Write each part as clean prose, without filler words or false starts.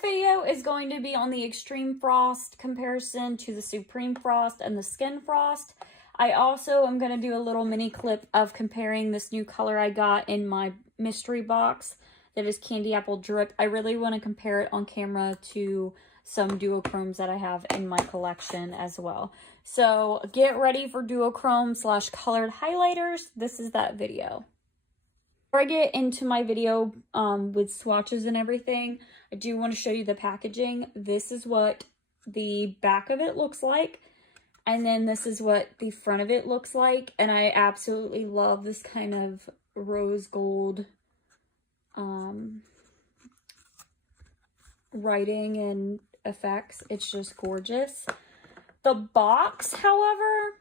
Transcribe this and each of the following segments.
video is going to be on the Extreme Frost comparison to the Supreme Frost and the Skin Frost. I also am going to do a little mini clip of comparing this new color I got in my mystery box that is Candy Apple Drip. I really want to compare it on camera to some duochromes that I have in my collection as well. So get ready for duochrome / colored highlighters. This is that video. Before I get into my video with swatches and everything, I do want to show you the packaging. This is what the back of it looks like. And then this is what the front of it looks like. And I absolutely love this kind of rose gold writing and effects. It's just gorgeous. The box, however,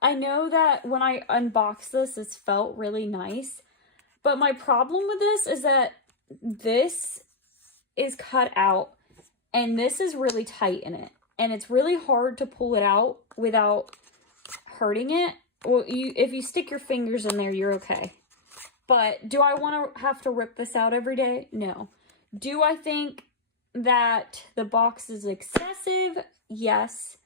I know that when I unboxed this, it's felt really nice. But my problem with this is that this is cut out and this is really tight in it. And it's really hard to pull it out without hurting it. Well, if you stick your fingers in there, you're okay. But do I want to have to rip this out every day? No. Do I think that the box is excessive? Yes.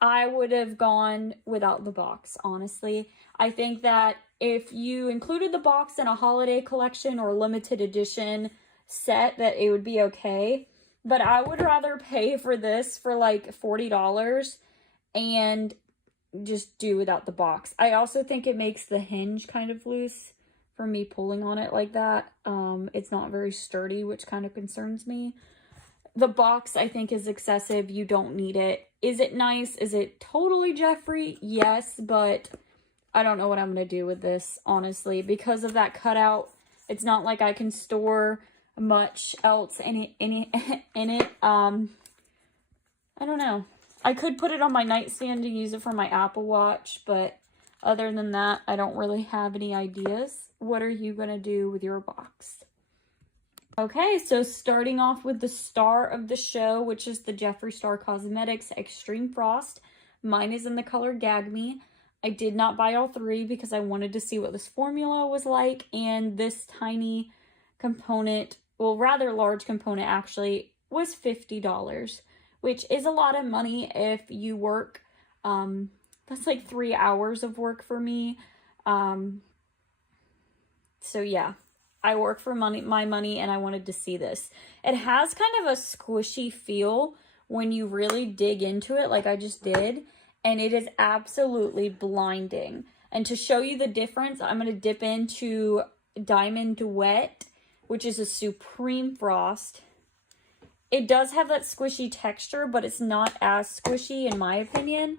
I would have gone without the box, honestly. I think that if you included the box in a holiday collection or limited edition set, that it would be okay. But I would rather pay for this for like $40 and just do without the box. I also think it makes the hinge kind of loose for me pulling on it like that. It's not very sturdy, which kind of concerns me. The box, I think, is excessive. You don't need it. Is it nice? Is it totally Jeffree? Yes, but I don't know what I'm going to do with this, honestly. Because of that cutout, it's not like I can store much else in it. I don't know. I could put it on my nightstand to use it for my Apple Watch, but other than that, I don't really have any ideas. What are you going to do with your box? Okay, so starting off with the star of the show, which is the Jeffree Star Cosmetics Extreme Frost. Mine is in the color Gag Me. I did not buy all three because I wanted to see what this formula was like, and this tiny component, well, rather large component actually, was $50, which is a lot of money if you work. That's like 3 hours of work for me. So yeah. I work for my money, and I wanted to see this. It has kind of a squishy feel when you really dig into it, like I just did, and it is absolutely blinding. And to show you the difference, I'm going to dip into Diamond Wet, which is a Supreme Frost. It does have that squishy texture, but it's not as squishy in my opinion.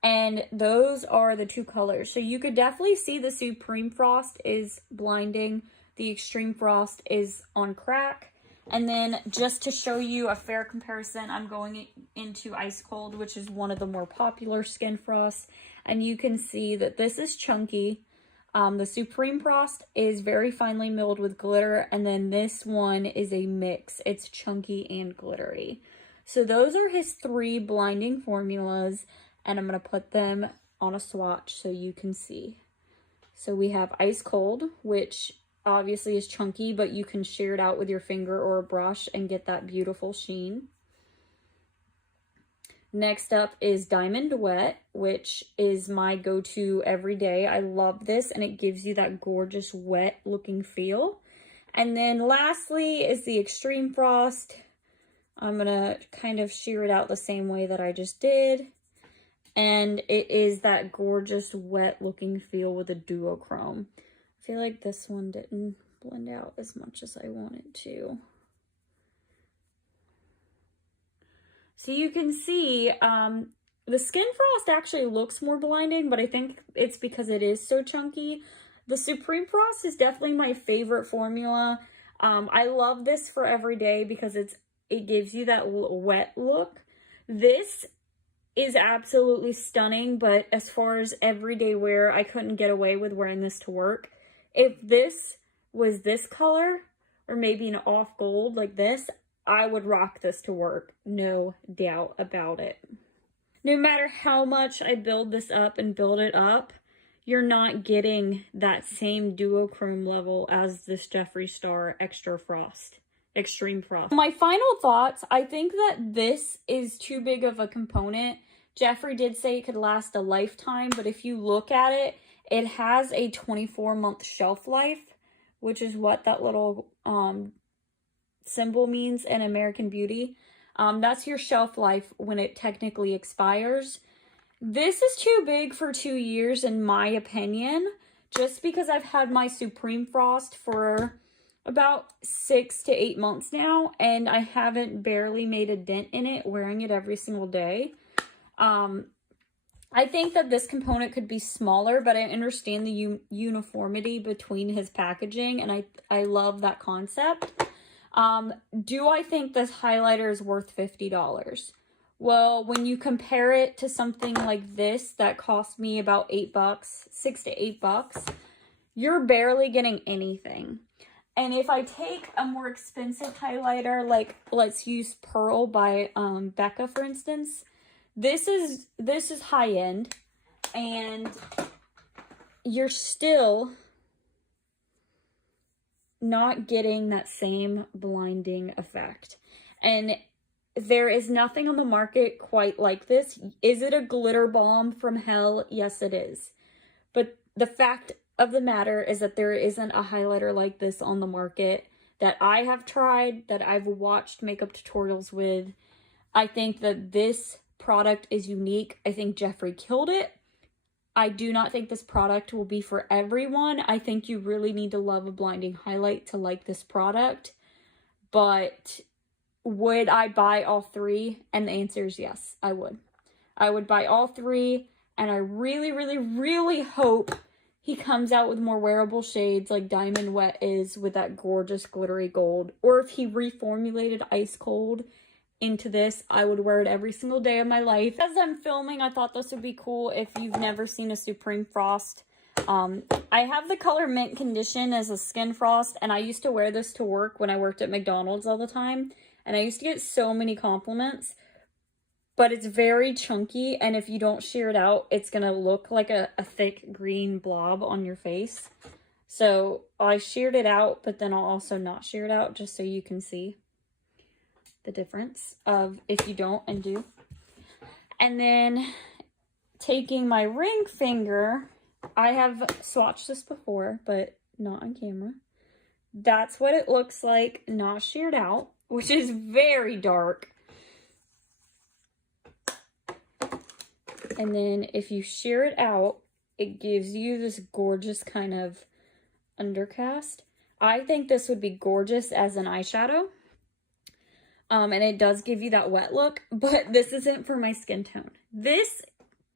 And those are the two colors. So you could definitely see the Supreme Frost is blinding. The Extreme Frost is on crack. And then just to show you a fair comparison, I'm going into Ice Cold, which is one of the more popular skin frosts. And you can see that this is chunky. The Supreme Frost is very finely milled with glitter. And then this one is a mix. It's chunky and glittery. So those are his three blinding formulas. And I'm going to put them on a swatch so you can see. So we have Ice Cold, which obviously is chunky, but you can shear it out with your finger or a brush and get that beautiful sheen. Next up is Diamond Wet, which is my go-to every day. I love this, and it gives you that gorgeous wet looking feel. And then lastly is the Extreme Frost. I'm gonna kind of shear it out the same way that I just did. And it is that gorgeous wet looking feel with a duochrome. I feel like this one didn't blend out as much as I wanted to. So you can see the Skin Frost actually looks more blinding, but I think it's because it is so chunky. The Supreme Frost is definitely my favorite formula. I love this for every day because it gives you that wet look. This is absolutely stunning, but as far as everyday wear, I couldn't get away with wearing this to work. If this was this color, or maybe an off gold like this, I would rock this to work. No doubt about it. No matter how much I build this up and build it up, you're not getting that same duochrome level as this Jeffree Star Extra Frost. Extreme Frost. My final thoughts, I think that this is too big of a component. Jeffree did say it could last a lifetime, but if you look at it, it has a 24-month shelf life, which is what that little symbol means in American Beauty. That's your shelf life when it technically expires. This is too big for 2 years in my opinion, just because I've had my Supreme Frost for about 6 to 8 months now, and I haven't barely made a dent in it, wearing it every single day. I think that this component could be smaller, but I understand the uniformity between his packaging, and I love that concept. Do I think this highlighter is worth $50? Well, when you compare it to something like this that cost me about $8, $6 to $8, you're barely getting anything. And if I take a more expensive highlighter, like let's use Pearl by Becca, for instance, this is high end, and you're still not getting that same blinding effect. And there is nothing on the market quite like this. Is it a glitter bomb from hell? Yes, it is. But the fact of the matter is that there isn't a highlighter like this on the market that I have tried, that I've watched makeup tutorials with. I think that this product is unique. I think Jeffree killed it. I do not think this product will be for everyone. I think you really need to love a blinding highlight to like this product. But would I buy all three? And the answer is yes, I would. I would buy all three, and I really, really, really hope he comes out with more wearable shades like Diamond Wet is, with that gorgeous glittery gold. Or if he reformulated Ice Cold into this, I would wear it every single day of my life. As I'm filming, I thought this would be cool if you've never seen a Supreme Frost. I have the color Mint Condition as a skin frost, and I used to wear this to work when I worked at McDonald's all the time. And I used to get so many compliments. But it's very chunky, and if you don't shear it out, it's going to look like a thick green blob on your face. So I sheared it out, but then I'll also not shear it out just so you can see the difference of if you don't and do. And then taking my ring finger, I have swatched this before, but not on camera. That's what it looks like, not sheared out, which is very dark. And then if you shear it out, it gives you this gorgeous kind of undercast. I think this would be gorgeous as an eyeshadow. And it does give you that wet look, but this isn't for my skin tone. This,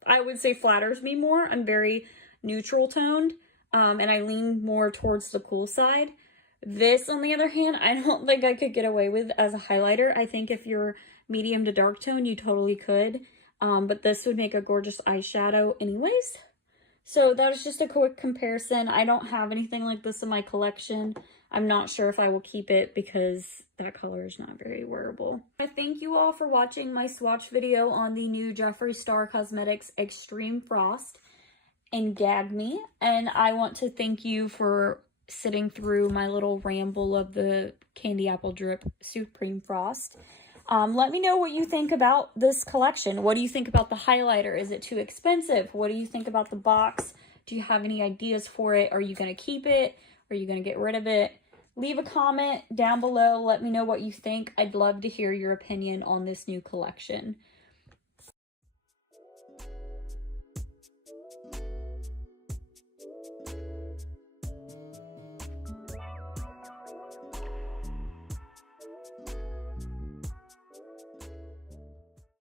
I would say, flatters me more. I'm very neutral toned, and I lean more towards the cool side. This, on the other hand, I don't think I could get away with as a highlighter. I think if you're medium to dark tone, you totally could. But this would make a gorgeous eyeshadow anyways. So that is just a quick comparison. I don't have anything like this in my collection. I'm not sure if I will keep it because that color is not very wearable. I thank you all for watching my swatch video on the new Jeffree Star Cosmetics Extreme Frost and Gag Me. And I want to thank you for sitting through my little ramble of the Candy Apple Drip Supreme Frost. Let me know what you think about this collection. What do you think about the highlighter? Is it too expensive? What do you think about the box? Do you have any ideas for it? Are you going to keep it? Are you going to get rid of it? Leave a comment down below. Let me know what you think. I'd love to hear your opinion on this new collection.